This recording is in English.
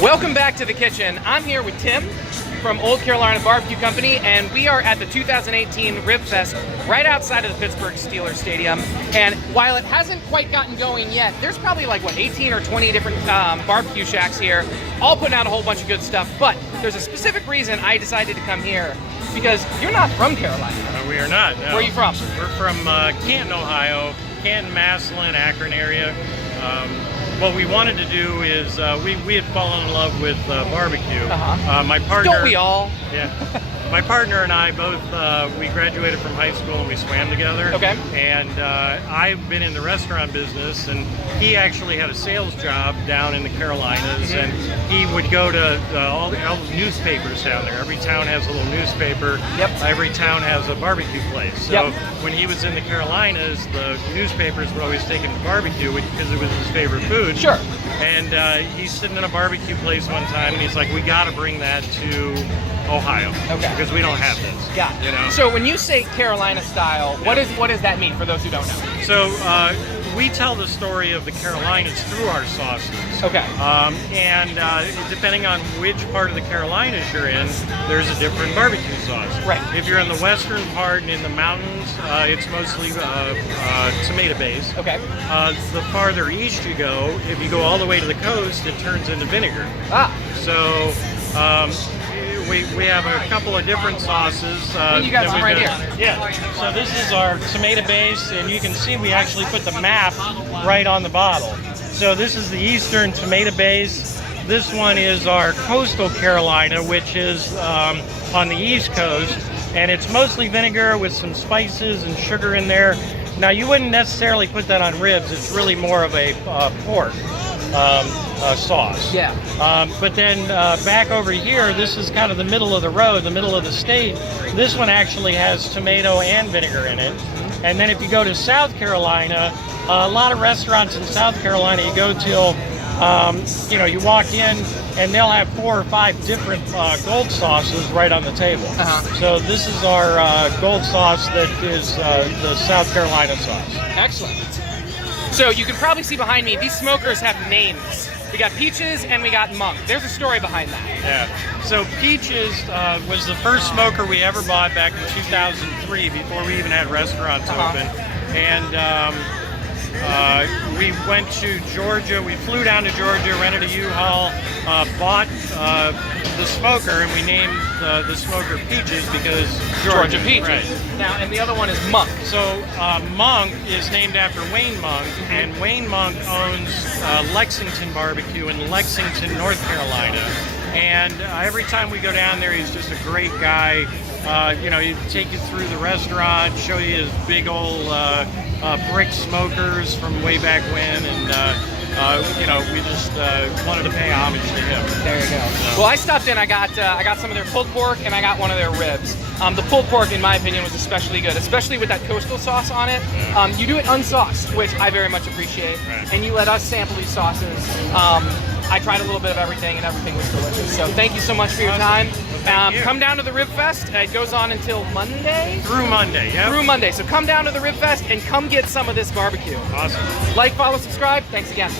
Welcome back to the kitchen. I'm here with Tim from Old Carolina Barbecue Company, and we are at the 2018 Rib Fest right outside of the Pittsburgh Steelers Stadium. And while it hasn't quite gotten going yet, there's probably like, 18 or 20 different barbecue shacks here, all putting out a whole bunch of good stuff. But there's a specific reason I decided to come here, because you're not from Carolina. We are not, no. Where are you from? We're from Canton, Ohio, Canton, Massillon, Akron area. What we wanted to do is we had fallen in love with barbecue. My partner, don't we all? Yeah. My partner and I both we graduated from high school and we swam together. Okay. And I've been in the restaurant business, and he actually had a sales job down in the Carolinas, and he would go to all the newspapers down there. Every town has a little newspaper. Yep. Every town has a barbecue place. So when he was in the Carolinas, the newspapers would always take him to barbecue because it was his favorite food. Sure. And he's sitting in a barbecue place one time, and he's like, "We got to bring that to Ohio, because we don't have this." Yeah. You know. So when you say Carolina style, what does that mean for those who don't know? So we tell the story of the Carolinas through our sauces. Okay. And depending on which part of the Carolinas you're in, there's a different barbecue sauce. Right. If you're in the western part and in the mountains, it's mostly tomato based. Okay. The farther east you go, if you go all the way to the coast, it turns into vinegar. So we have a couple of different sauces. You got some right here. Yeah. So this is our tomato base, and you can see we actually put the map right on the bottle. So this is the eastern tomato base. This one is our coastal Carolina, which is on the east coast, and it's mostly vinegar with some spices and sugar in there. Now you wouldn't necessarily put that on ribs. It's really more of a pork sauce. Yeah. But then back over here, this is kind of the middle of the road, the middle of the state. This one actually has tomato and vinegar in it. And then if you go to South Carolina, a lot of restaurants in South Carolina, you go till, you walk in and they'll have 4 or 5 different gold sauces right on the table. So this is our gold sauce that is the South Carolina sauce. Excellent. So you can probably see behind me, these smokers have names. We got Peaches and we got Monk. There's a story behind that. Yeah. So Peaches was the first smoker we ever bought back in 2003, before we even had restaurants open. And we went to Georgia. We flew down to Georgia, rented a U-Haul, bought the smoker, and we named the smoker Peaches because Georgia Peaches. Right. Now, and the other one is Monk. So Monk is named after Wayne Monk, and Wayne Monk owns Lexington Barbecue in Lexington, North Carolina. And every time we go down there, he's just a great guy. He'd take you through the restaurant, show you his big old brick smokers from way back when, and we just wanted to pay homage to him. There you go. Well, I stopped in. I got some of their pulled pork, and I got one of their ribs. The pulled pork, in my opinion, was especially good, especially with that coastal sauce on it. You do it unsauced, which I very much appreciate, and you let us sample these sauces. I tried a little bit of everything, and everything was delicious. So thank you so much for your time. Come down to the Rib Fest. It goes on until Monday? Through Monday, yeah. Through Monday. So come down to the Rib Fest and come get some of this barbecue. Awesome. Like, follow, subscribe. Thanks again.